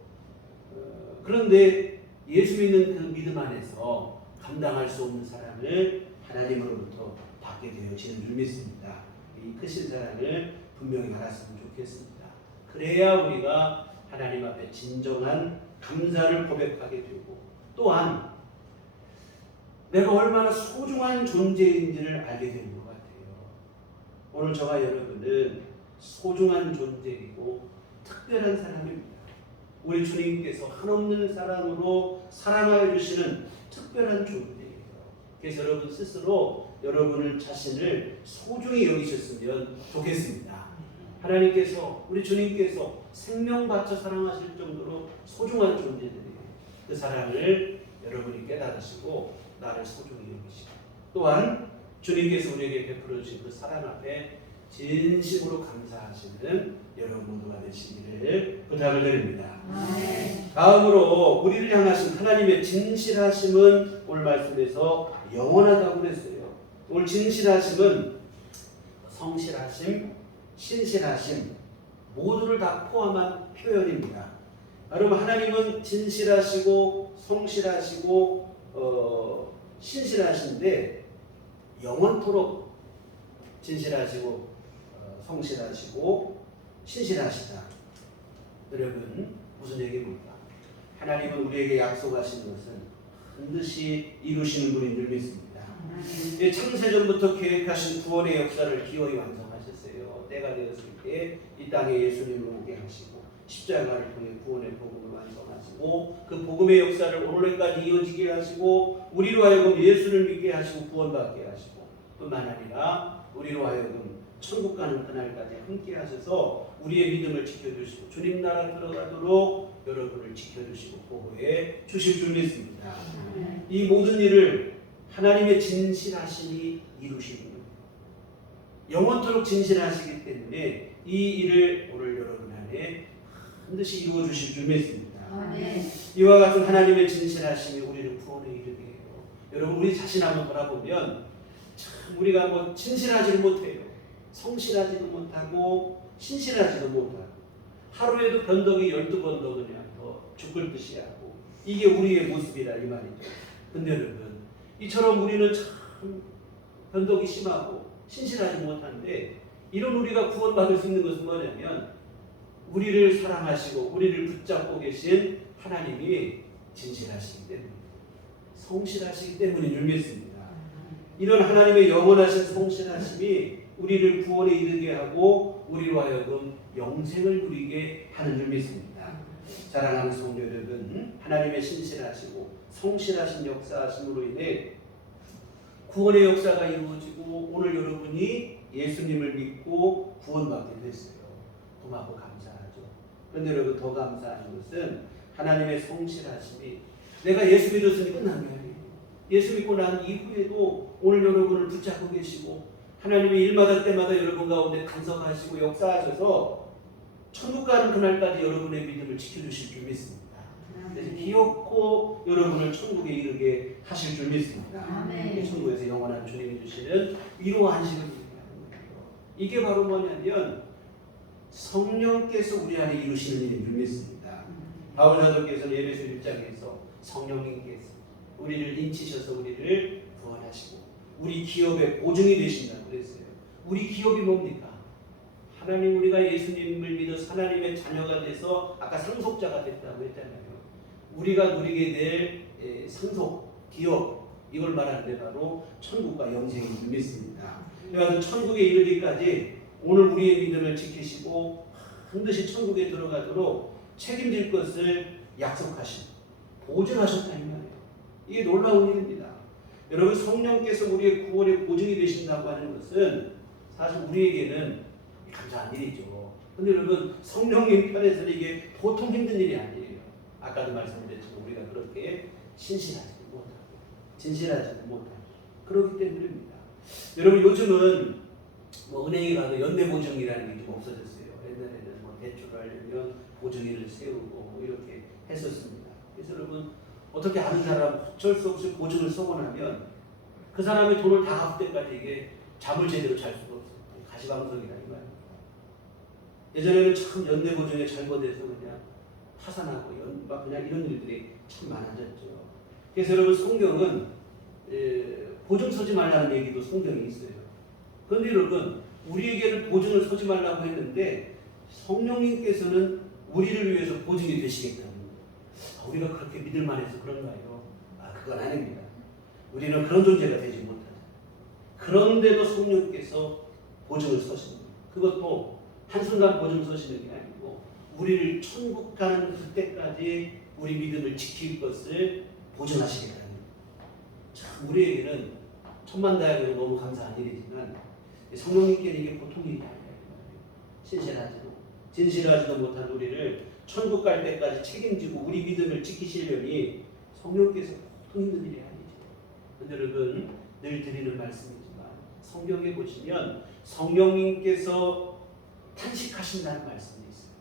그런데 예수 믿는 그 믿음 안에서 감당할 수 없는 사랑을 하나님으로부터 받게 되어지는 줄 믿습니다. 이 크신 사랑을 분명히 알았으면 좋겠습니다. 그래야 우리가 하나님 앞에 진정한 감사를 고백하게 되고 또한 내가 얼마나 소중한 존재인지를 알게 되는 것 같아요. 오늘 저와 여러분은 소중한 존재이고 특별한 사람입니다. 우리 주님께서 한없는 사랑으로 사랑하여 주시는 특별한 존재예요. 그래서 여러분 스스로 여러분을 자신을 소중히 여기셨으면 좋겠습니다. 하나님께서 우리 주님께서 생명 바쳐 사랑하실 정도로 소중한 존재들이에요. 그 사랑을 여러분이 깨달으시고 나를 소중히 여기시고 또한 주님께서 우리에게 베풀어 주신 그 사랑 앞에 진심으로 감사하시는 여러분 모두가 되시기를 부탁을 드립니다. 다음으로 우리를 향하신 하나님의 진실하심은 오늘 말씀에서 영원하다고 그랬어요. 오늘 진실하심은 성실하심, 신실하심 모두를 다 포함한 표현입니다. 여러분 하나님은 진실하시고 성실하시고 신실하신데 영원토록 진실하시고 성실하시고 신실하시다. 여러분 무슨 얘기입니까? 하나님은 우리에게 약속하신 것은 반드시 이루시는 분인 줄 믿습니다. 창세전부터 계획하신 구원의 역사를 기어이 완성하셨어요. 때가 되었을 때 이 땅에 예수님을 오게 하시고 십자가를 통해 구원의 복음을 완성하시고 그 복음의 역사를 오늘까지 이어지게 하시고 우리로 하여금 예수를 믿게 하시고 구원받게 하시고 뿐만 아니라 우리로 하여금 천국 가는 그날까지 함께 하셔서 우리의 믿음을 지켜주시고 주님 나라 들어가도록 여러분을 지켜주시고 보호해 주실 줄 믿습니다. 이 모든 일을 하나님의 진실하심이 이루시는 겁니다. 영원토록 진실하시기 때문에 이 일을 오늘 여러분 안에 반드시 이루어 주실 줄 믿습니다. 이와 같은 하나님의 진실하심이 우리를 구원에 이르게 해요. 여러분 우리 자신 한번 돌아보면 참 우리가 뭐 진실하지를 못해요. 성실하지도 못하고 신실하지도 못하고 하루에도 변덕이 12번 더 그냥 더 죽을 듯이 하고 이게 우리의 모습이라 이 말이죠. 근데 여러분 이처럼 우리는 참 변덕이 심하고 신실하지 못한데 이런 우리가 구원받을 수 있는 것은 뭐냐면 우리를 사랑하시고 우리를 붙잡고 계신 하나님이 진실하시기 때문에 성실하시기 때문인 줄 믿습니다. 이런 하나님의 영원하신 성실하심이 우리를 구원에 이르게 하고 우리로 하여금 영생을 누리게 하는 줄 믿습니다. 사랑하는 성도 여러분, 하나님의 신실하시고 성실하신 역사하심으로 인해 구원의 역사가 이루어지고 오늘 여러분이 예수님을 믿고 구원받게 됐어요. 고맙고 감사하죠. 그런데 여러분 더 감사한 것은 하나님의 성실하심이 내가 예수 믿었으니 끝난 게 아니에요. 예수 믿고 난 이후에도 오늘 여러분을 붙잡고 계시고 하나님이 일마다 때마다 여러분 가운데 간섭하시고 역사하셔서 천국 가는 그날까지 여러분의 믿음을 지켜주실 줄 믿습니다. 그래서 기어코 여러분을 천국에 이르게 하실 줄 믿습니다. 천국에서 영원한 주님이 주시는 위로와 안식을 얘기하는 거예요. 이게 바로 뭐냐면 성령께서 우리 안에 이루시는 일인 줄 믿습니다. 바울 사도께서는 에베소 1장에서 성령님께서 우리를 인치셔서 우리를 구원하시고 우리 기업의 보증이 되신다고 그랬어요. 우리 기업이 뭡니까? 하나님 우리가 예수님을 믿어서 하나님의 자녀가 돼서 아까 상속자가 됐다고 했잖아요. 우리가 누리게 될 상속, 기업 이걸 말하는데 바로 천국과 영생인 줄 믿습니다. 그래서 천국에 이르기까지 오늘 우리의 믿음을 지키시고 반드시 천국에 들어가도록 책임질 것을 약속하신 보증하셨다 이 말이에요. 이게 놀라운 일입니다. 여러분 성령께서 우리의 구원의 보증이 되신다고 하는 것은 사실 우리에게는 감사한 일이죠. 근데 여러분 성령님 편에서는 이게 보통 힘든 일이 아니에요. 아까도 말씀드렸지만 우리가 그렇게 신실하지도 못하고 진실하지도 못하고 그렇기 때문입니다. 여러분 요즘은 뭐 은행에 가도 연내보증이라는 게 좀 없어졌어요. 옛날에는 뭐 대출을 하려면 보증인을 세우고 뭐 이렇게 했었습니다. 그래서 여러분 어떻게 아는 사람 어쩔 수 없이 보증을 쓰고 나면 그 사람의 돈을 다 갚을 때까지 이게 잠을 제대로 잘 수가 없어요. 가시방석이라 이 말입니다. 예전에는 참 연내보증에 잘못해서 그냥 파산하고 막 그냥 이런 일들이 참 많아졌죠. 그래서 여러분 성경은 보증 서지 말라는 얘기도 성경에 있어요. 그런데 여러분 우리에게는 보증을 서지 말라고 했는데 성령님께서는 우리를 위해서 보증이 되시겠다는 거예요. 우리가 그렇게 믿을 만해서 그런가요? 그건 아닙니다. 우리는 그런 존재가 되지 못하죠. 그런데도 성령께서 보증을 서십니다. 그것도 한순간 보증 서시는 게 아니고 우리를 천국 가는 그때까지 우리 믿음을 지킬 것을 보증하시겠다는 거예요. 참 우리에게는 천만다행으로 너무 감사한 일이지만 성령님께는 이게 보통 일이 아니에요. 진실하지도 못한 우리를 천국 갈 때까지 책임지고 우리 믿음을 지키시려니 성령께서 보통 힘든 일이 아니죠. 근데 여러분 늘 드리는 말씀이지만 성경에 보시면 성령님께서 탄식하신다는 말씀이 있어요.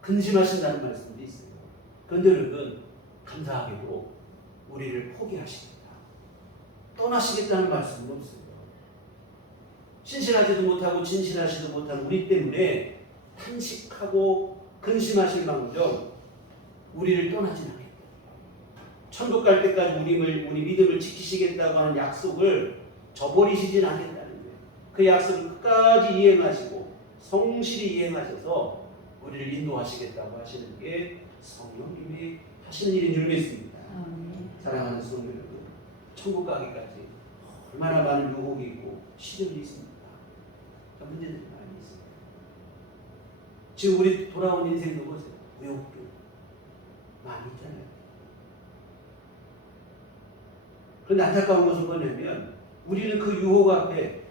근심하신다는 말씀도 있어요. 그런데 여러분 감사하게도 우리를 포기하시겠다, 떠나시겠다는 말씀은 없어요. 신실하지도 못하고 진실하지도 못한 우리 때문에 탄식하고 근심하실 망정 우리를 떠나진 않겠다. 천국 갈 때까지 우리 믿음을 지키시겠다고 하는 약속을 저버리시진 않겠다는 거예요. 그 약속을 끝까지 이행하시고 성실히 이행하셔서 우리를 인도하시겠다고 하시는 게 성령님이 하시는 일인 줄 믿습니다. 사랑하는 성도 여러분, 천국 가기까지 얼마나 많은 유혹이 있고 시련이 있습니다. 문제들이 많이 있습니다. 지금 우리 돌아온 인생도 보세요. 유혹도 많이 있잖아요. 그런데 안타까운 것은 뭐냐면 우리는 그 유혹 앞에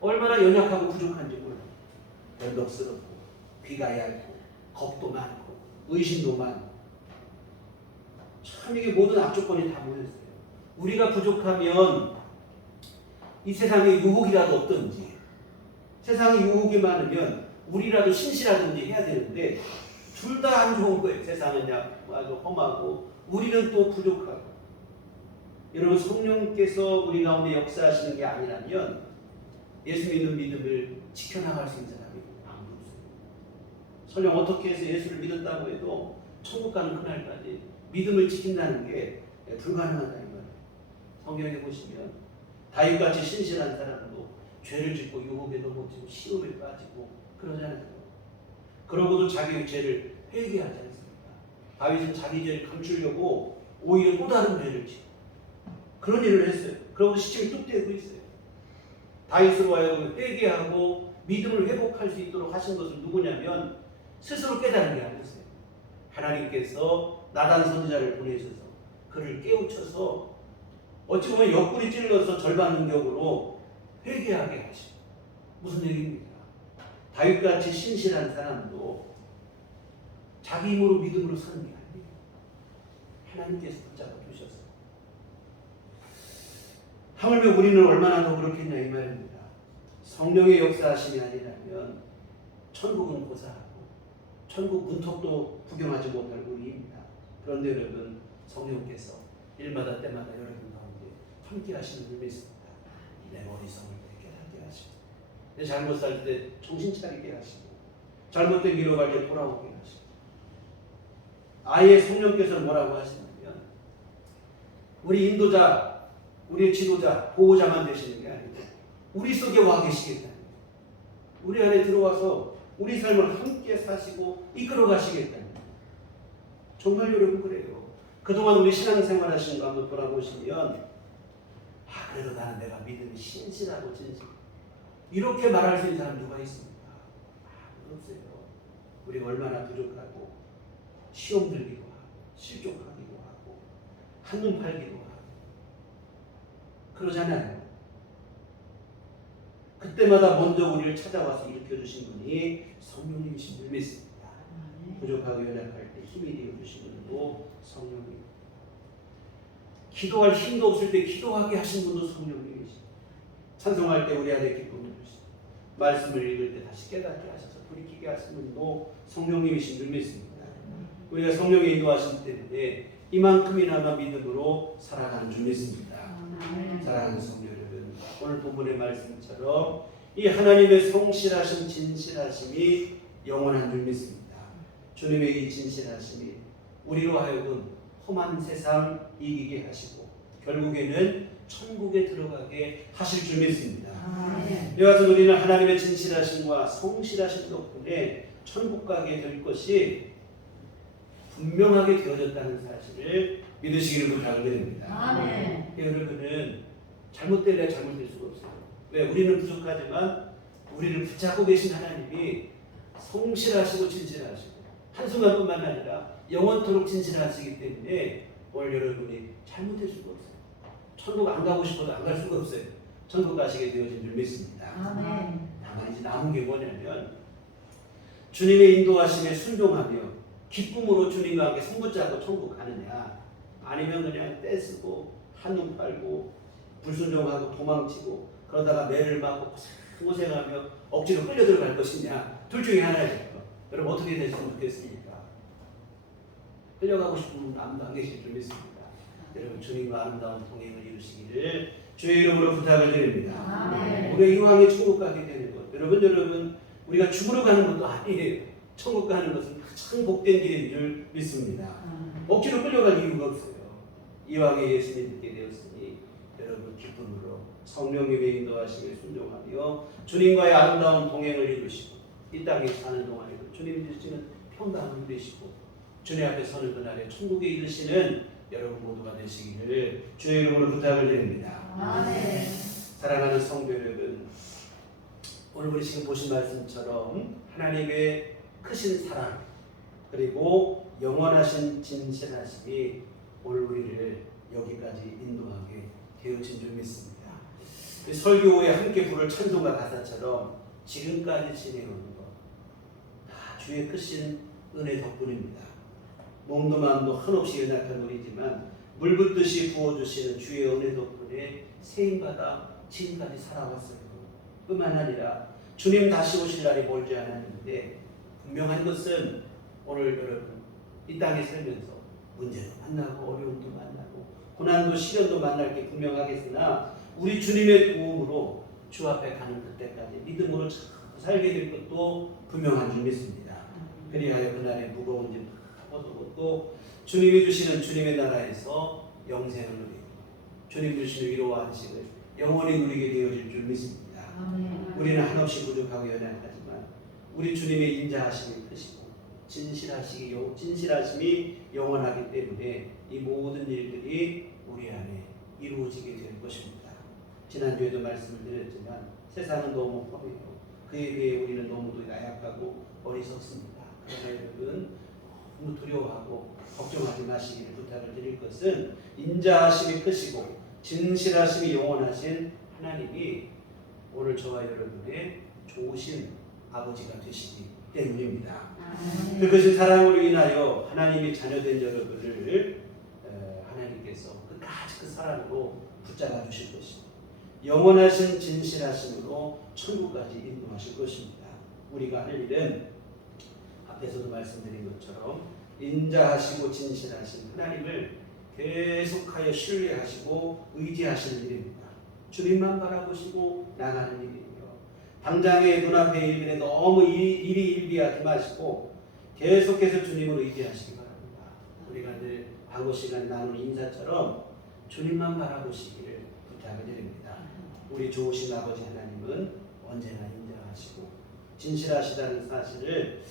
얼마나 연약하고 부족한지 몰라요. 변덕스럽고 귀가 얇고 겁도 많고 의심도 많고 참 이게 모든 악조건이 다 모였어요. 우리가 부족하면 이 세상에 유혹이라도 없든지 세상에 유혹이 많으면 우리라도 신실하든지 해야 되는데 둘 다 안 좋은 거예요. 세상은 아주 험하고 우리는 또 부족하고. 여러분 성령께서 우리 가운데 역사하시는 게 아니라면 예수 믿는 믿음을 지켜나갈 수 있는 사람이 아무도 없어요. 설령 어떻게 해서 예수를 믿었다고 해도 천국 가는 그날까지 믿음을 지킨다는 게 불가능하다 이 말이에요. 성경에 보시면 다윗같이 신실한 사람도 죄를 짓고 유혹에 넘어지고 시험에 빠지고 그러잖아요. 그러고도 자기의 죄를 회개하지 않습니다. 다윗은 자기 죄를 감추려고 오히려 또 다른 죄를 짓고 그런 일을 했어요. 그러고 시침이 뚝 떼고 있어요. 다윗으로 하여금 회개하고 믿음을 회복할 수 있도록 하신 것은 누구냐면 스스로 깨달은 게 아니었어요. 하나님께서 나단 선지자를 보내셔서 그를 깨우쳐서 어찌 보면 옆구리 찔러서 절반 능력으로 회개하게 하시고. 무슨 얘기입니까? 다윗같이 신실한 사람도 자기 힘으로 믿음으로 사는 게 아니에요. 하나님께서 붙잡아 주셨어요. 하물며 우리는 얼마나 더 그렇겠냐 이 말입니다. 성령의 역사하심이 아니라면 천국은 고사하고 천국 문턱도 구경하지 못할 우리입니다. 그런데 여러분 성령께서 일마다 때마다 여러분 가운데 함께 하시는 줄 믿습니다. 내 어리석을 때 깨닫게 하시고 내 잘못 살 때 정신 차리게 하시고 잘못된 길로 갈 때 돌아오게 하시고 아예 성령께서 뭐라고 하시냐면 우리 인도자 우리의 지도자, 보호자만 되시는 게 아니고 우리 속에 와 계시겠다. 우리 안에 들어와서 우리 삶을 함께 사시고 이끌어 가시겠다. 정말 여러분 그래요. 그동안 우리 신앙생활 하시는 거 한번 돌아보시면 그래도 나는 내가 믿음이 신실하고 진실 이렇게 말할 수 있는 사람 누가 있습니까? 없어요. 우리가 얼마나 부족하고 시험 들기도 하고 실족하기도 하고 한눈 팔기도 하고 그러잖아요. 그때마다 먼저 우리를 찾아와서 일으켜주신 분이 성령님이신 줄 믿습니다. 부족하고 연약할 때 힘이 되어주시는 분도 성령님. 기도할 힘도 없을 때 기도하게 하신 분도 성령님이시죠. 찬송할 때 우리 안에 기쁨을 주시고 말씀을 읽을 때 다시 깨닫게 하셔서 돌이키게 하신 분도 성령님이신 줄 믿습니다. 우리가 성령의 인도하심 때문에 이만큼이나마 믿음으로 살아가는 줄 믿습니다. 사랑하는 성도 여러분, 오늘 본문의 말씀처럼 이 하나님의 성실하심, 진실하심이 영원한 줄 믿습니다. 주님의 이 진실하심이 우리로 하여금 험한 세상 이기게 하시고 결국에는 천국에 들어가게 하실 줄 믿습니다. 이와 같은 우리는 하나님의 진실하심과 성실하심 덕분에 천국 가게 될 것이 분명하게 되어졌다는 사실을 믿으시기를 부탁을 드립니다. 여러분은 잘못될래 잘못될 수가 없어요. 왜? 우리는 부족하지만 우리를 붙잡고 계신 하나님이 성실하시고 진실하시고 한순간뿐만 아니라 영원토록 진실하시기 때문에 오늘 여러분이 잘못될 수가 없어요. 천국 안 가고 싶어도 안 갈 수가 없어요. 천국 가시게 되어진 줄 믿습니다. 다만 이제 남은 게 뭐냐면 주님의 인도하심에 순종하며 기쁨으로 주님과 함께 손붙잡고 천국 가느냐, 아니면 그냥 떼쓰고 한눈 팔고 불순종하고 도망치고 그러다가 매를 맞고 고생하며 억지로 끌려 들어갈 것이냐, 둘 중에 하나예요. 여러분 어떻게 되셨으면 좋겠습니까? 끌려가고 싶은 분 아무도 안 계실 줄 믿습니다. 여러분 주님과 아름다운 동행을 이루시기를 주의 이름으로 부탁을 드립니다. 우리의 이왕에 천국 가게 되는 것, 여러분 우리가 죽으러 가는 것도 아니에요. 천국 가는 것은 참 복된 길인 줄 믿습니다. 억지로 끌려갈 이유가 없어요. 이왕에 예수님 믿게 되었으니 여러분 기쁨으로 성령님의 인도하심에 순종하며 주님과의 아름다운 동행을 이루시고 이 땅에 사는 동안에도 주님 주시는 평강을 누리시고 주님 앞에 서는 그날에 천국에 이르시는 여러분 모두가 되시기를 주의 이름으로 부탁을 드립니다. 사랑하는 성도 여러분, 오늘 우리 지금 보신 말씀처럼 하나님의 크신 사랑 그리고 영원하신 진실하심이 오늘 우리를 여기까지 인도하게 되어진 줄 믿습니다. 설교 후에 함께 부를 찬송가 가사처럼 지금까지 지내오는 것 다 주의 크신 은혜 덕분입니다. 몸도 마음도 한없이 연약한 우리지만 물붓듯이 부어주시는 주의 은혜 덕분에 세임받아 지금까지 살아왔어요. 뿐만 아니라 주님 다시 오실 날이 멀지 않았는데 분명한 것은 오늘 여러분 이 땅에 살면서 문제도 만나고 어려움도 만나고 고난도 시련도 만날 게 분명하겠으나 우리 주님의 도움으로 주 앞에 가는 그때까지 믿음으로 잘 살게 될 것도 분명한 줄 믿습니다. 그리하여 그날의 무거운 짐 또 주님이 주시는 주님의 나라에서 영생을 누리고 주님 주시는 위로와 안식을 영원히 누리게 되어질 줄 믿습니다. 우리는 한없이 부족하고 연약하지만 우리 주님의 인자하심이 크시고 진실하심이 영원하기 때문에 이 모든 일들이 우리 안에 이루어지게 될 것입니다. 지난주에도 말씀을 드렸지만 세상은 너무 험해요. 그에 비해 우리는 너무도 나약하고 어리석습니다. 그러나 여러분 너무 두려워하고 걱정하지 마시기를 부탁을 드릴 것은 인자하심이 크시고 진실하심이 영원하신 하나님이 오늘 저와 여러분의 좋으신 아버지가 되시기 때문입니다. 그것이 사랑으로 인하여 하나님이 자녀된 여러분을 하나님께서 끝까지 그 사랑으로 붙잡아 주실 것입니다. 영원하신 진실하심으로 천국까지 인도하실 것입니다. 우리가 할 일은 앞에서도 말씀드린 것처럼 인자하시고 진실하신 하나님을 계속하여 신뢰하시고 의지하시는 일입니다. 주님만 바라보시고 나가는 일이에요. 당장의 눈앞의 일에 너무 일이 일비하지 마시고 계속해서 주님을 의지하시기 바랍니다. 우리가 늘 과거 시간에 나눈 인사처럼 주님만 바라보시기를 부탁을 드립니다. 우리 좋으신 아버지 하나님은 언제나 인자하시고 진실하시다는 사실을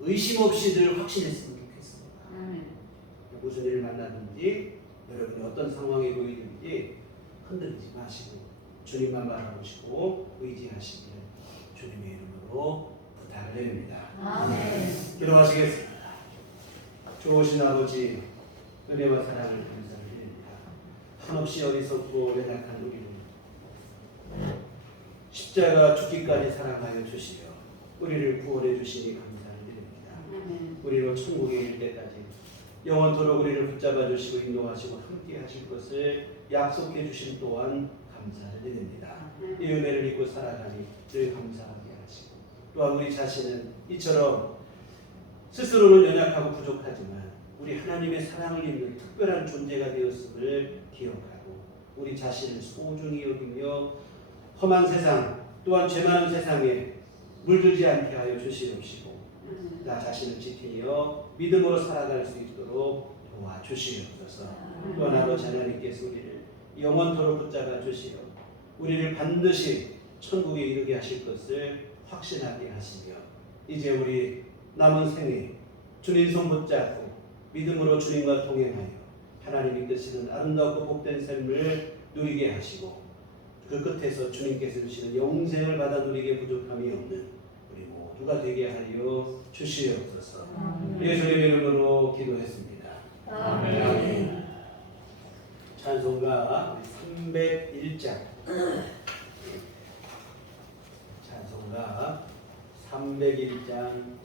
의심 없이 늘 확신했으면 좋겠습니다. 무슨 일을 만나든지 여러분이 어떤 상황에 놓이든지 흔들리지 마시고 주님만 바라보시고 의지하시기를 주님의 이름으로 부탁을 드립니다. 기도하시겠습니다. 좋으신 아버지 은혜와 사랑을 감사드립니다. 한없이 어리석고 연약한 우리를 십자가 죽기까지 사랑하여 주시며 우리를 구원해 주시니 감사를 드립니다. 우리로 천국에 이를 때까지 영원토록 우리를 붙잡아 주시고 인도하시고 함께 하실 것을 약속해 주신 또한 감사를 드립니다. 이 은혜를 믿고 살아가니 늘 감사하게 하시고 또한 우리 자신은 이처럼 스스로는 연약하고 부족하지만 우리 하나님의 사랑을 입는 특별한 존재가 되었음을 기억하고 우리 자신을 소중히 여기며 험한 세상 또한 죄 많은 세상에 물들지 않게 하여 주시옵시고 나 자신을 지키며 믿음으로 살아갈 수 있도록 도와주시옵소서. 또한 아버지 하나님께서 우리를 영원토록 붙잡아 주시어 우리를 반드시 천국에 이르게 하실 것을 확신하게 하시며 이제 우리 남은 생에 주님 손 붙잡고 믿음으로 주님과 동행하여 하나님이 이끄시는 아름답고 복된 삶을 누리게 하시고 그 끝에서 주님께서 주시는 영생을 받아 누리게 부족함이 없는 우리 모두가 되게 하여 주시옵소서. 예수님의 이름으로 기도했습니다. 아멘. 찬송가 301장 찬송가 301장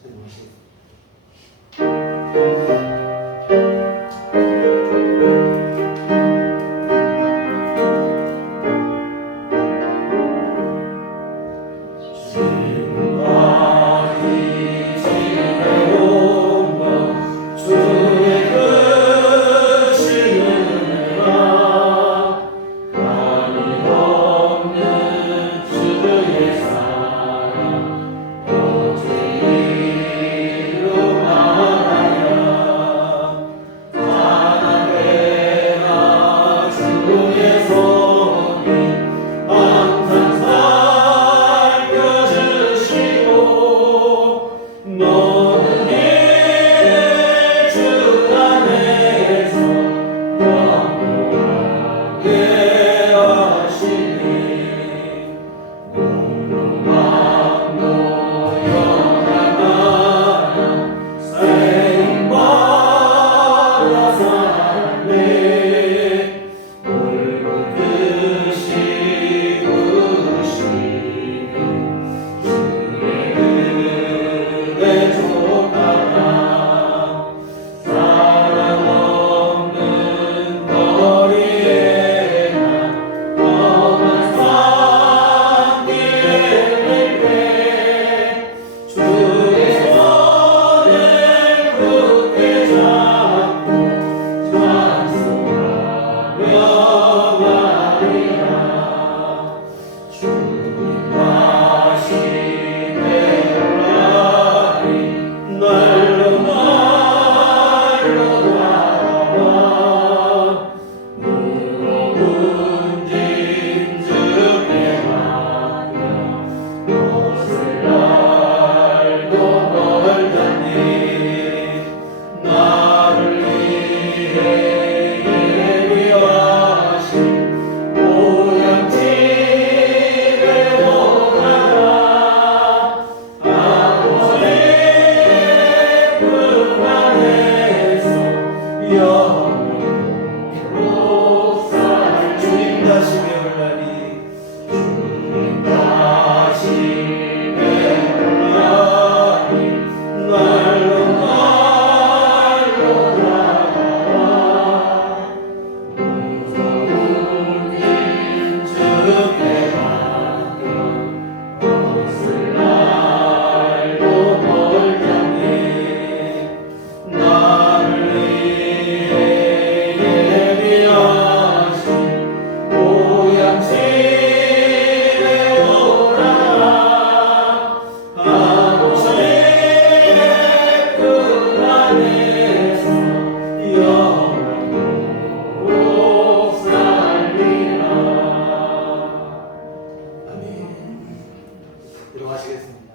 전하시겠습니다.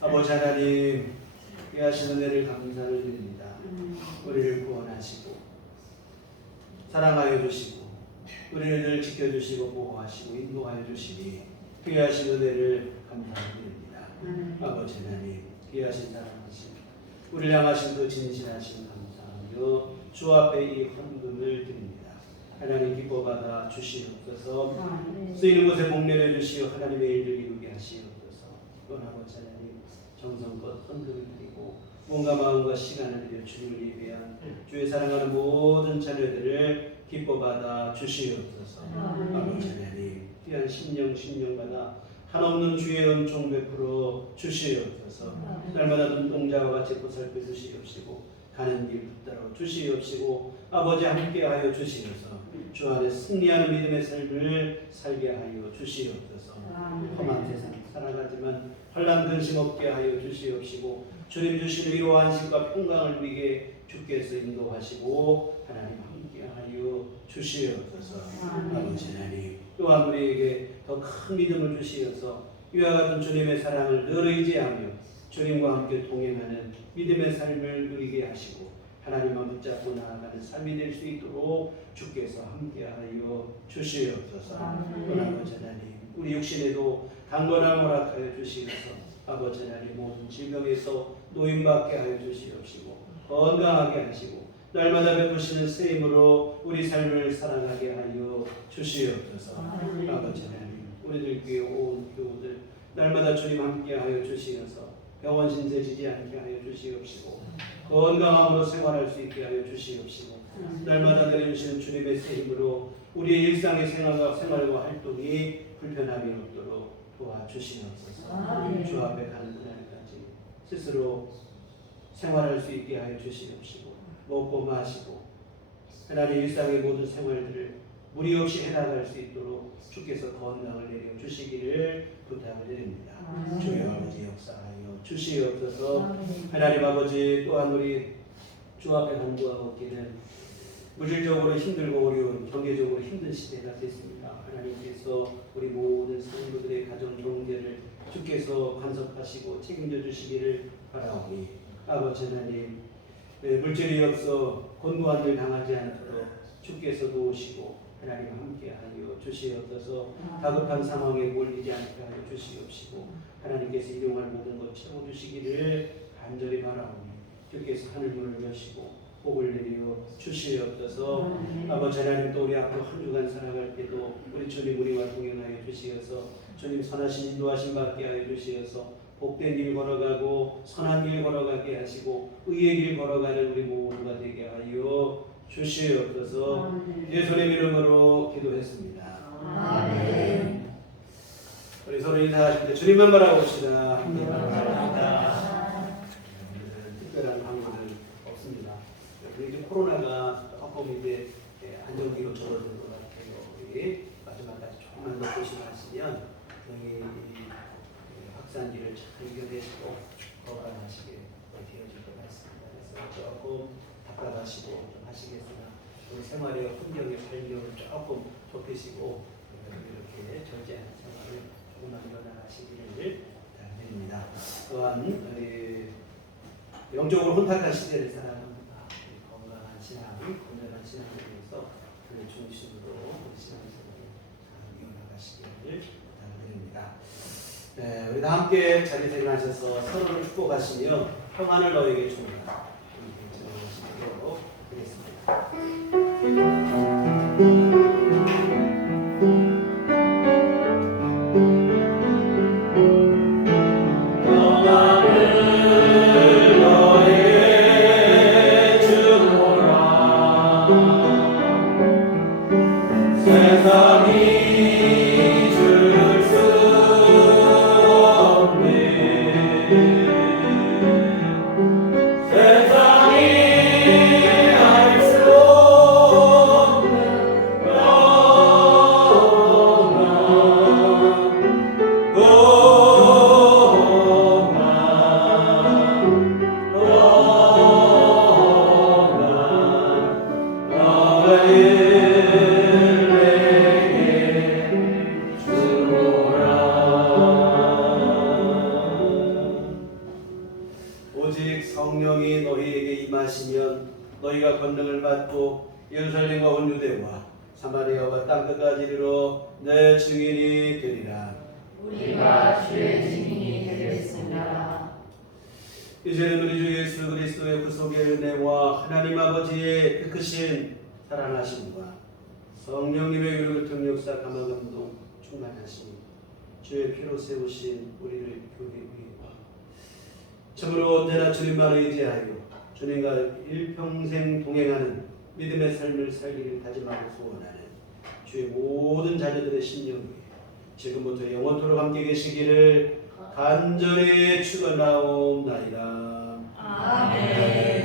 아버지 하나님, 귀하신 은혜를 감사를 드립니다. 우리를 구원하시고 사랑하여 주시고 우리를 늘 지켜주시고 보호하시고 인도하여 주시니 귀하신 은혜를 감사드립니다. 아버지 하나님, 귀하신 사랑하신 우리를 향하신 그 진실하신 감사하며 주 앞에 이 헌금을 드립니다. 하나님 기뻐받아 주시옵소서. 쓰이는 곳에 복내려 주시어 하나님의 일을 이루게 하시옵소서. 또한 아버지 하나님 정성껏 헌금을 드리고 몸과 마음과 시간을 들여 주님을 예배한 주의 사랑하는 모든 자녀들을 기뻐받아 주시옵소서. 아버지 하나님 귀한 신령받아 한없는 주의 은총 베풀어 주시옵소서. 날마다 눈동자와 같이 보살펴 주시옵시고 가는 길 붙들어 주시옵시고 아버지 함께하여 주시옵소서. 주 안에 승리하는 믿음의 삶을 살게 하여 주시옵소서. 험한 세상 살아가지만 환난 근심 없게 하여 주시옵시고 주님 주시는 위로 안식과 평강을 누리게 주께서 인도하시고 하나님 함께하여 주시옵소서. 아버지 하나님 또한 우리에게 더 큰 믿음을 주시어서 이와 같은 주님의 사랑을 늘 의지하며 주님과 함께 동행하는 믿음의 삶을 누리게 하시고 하나님만 붙잡고 나아가는 삶이 될 수 있도록 주께서 함께하여 주시옵소서. 아버지 하나님 우리 육신에도 강건함을 허락하여 주시옵소서. 아버지 하나님 모든 질병에서 노임받게 하여 주시옵시고 건강하게 하시고 날마다 베푸시는 새 힘으로 우리 삶을 살아가게 하여 주시옵소서. 아버지 하나님 우리들 교회 온 교우들 날마다 주님 함께하여 주시어서 병원 신세지지 않게 하여 주시옵시고 건강함으로 생활할 수 있게 하여 주시옵시고 날마다 내려주시는 주님의 새 힘으로 우리의 일상의 생활과 활동이 불편함이 없도록 도와주시옵소서. 주 앞에 가는 그날까지 스스로 생활할 수 있게 하여 주시옵시고 먹고 마시고 하나님 일상의 모든 생활들을 무리 없이 해나갈 수 있도록 주께서 건강을 내려 주시기를 부탁을 드립니다. 주여 아버지 역사하여 주시옵소서. 하나님 아버지 또한 우리 주 앞에 간구하고 있기는 물질적으로 힘들고 어려운 경제적으로 힘든 시대가 됐습니다. 하나님께서 우리 모든 성도들의 가정 경제를 주께서 간섭하시고 책임져 주시기를 바라오니 아버지 하나님 물질이 없어 곤고한 일 당하지 않도록 주께서 도우시고 하나님 함께하여 주시옵소서. 다급한 상황에 몰리지 않게 하여 주시옵시고 하나님께서 일용할 모든 것 채워주시기를 간절히 바라오니 주께서 하늘문을 여시고 복을 내려 주시옵소서. 아버지 하나님 또 우리 앞으로 한 주간 살아갈 때도 우리 주님 우리와 동행하여 주시어서 주님 선하신 인도하심 받게 하여 주시어서 복된 길 걸어가고 선한 길 걸어가게 하시고 의의 길 걸어가는 우리 모두가 되게 하여 주시옵소서. 예수님 이름으로 기도했습니다. 아멘. 우리 서로 인사하실 때 주님만 바라봅시다. 오늘은 특별한 광고는 없습니다. 이제 코로나가 조금 이제 안정기로 접어든 것 같아요. 우리 마지막까지 조금만 더 조심하시면 여기 확산기를 잘 이겨내시고 건강하시게 되어질 것 같습니다. 그래서 조금 답답하시고 좀 하시겠으나 우리 생활의 환경의 발견을 조금 좁히시고 이렇게 절제 않은 생활을 조금만 변화하시기를 부탁드립니다. 또한 영적으로 혼탁한 시대를 살아갑니다. 건강한 신앙, 건전한 신앙을 위해서 그 중심으로 우리 신앙생활을 이어나가시기를 부탁드립니다. 네, 우리 다 함께 자리 생활하셔서 서로를 축복하시며 평안을 너에게 줍니다. 진행하시도록 하겠습니다. 오직 성령이 너희에게 임하시면 너희가 권능을 받고 예루살렘과 온 유대와 사마리아와 땅끝까지 이르러 내 증인이 되리라. 우리가 주의 증인이 되겠습니다. 이제는 우리 주 예수 그리스도의 구속의 은혜와 하나님 아버지의 그 크신 사랑하심과 성령님의 교육을 통 역사 감화감동 충만하시니 주의 피로 세우신 우리를 교회 위와 참으로 언제나 주님만 의지하여 주님과 일평생 동행하는 믿음의 삶을 살기를 다짐하고 소원하는 주의 모든 자녀들의 심령 위에 지금부터 영원토록 함께 계시기를 간절히 축원하옵나이다. 아멘.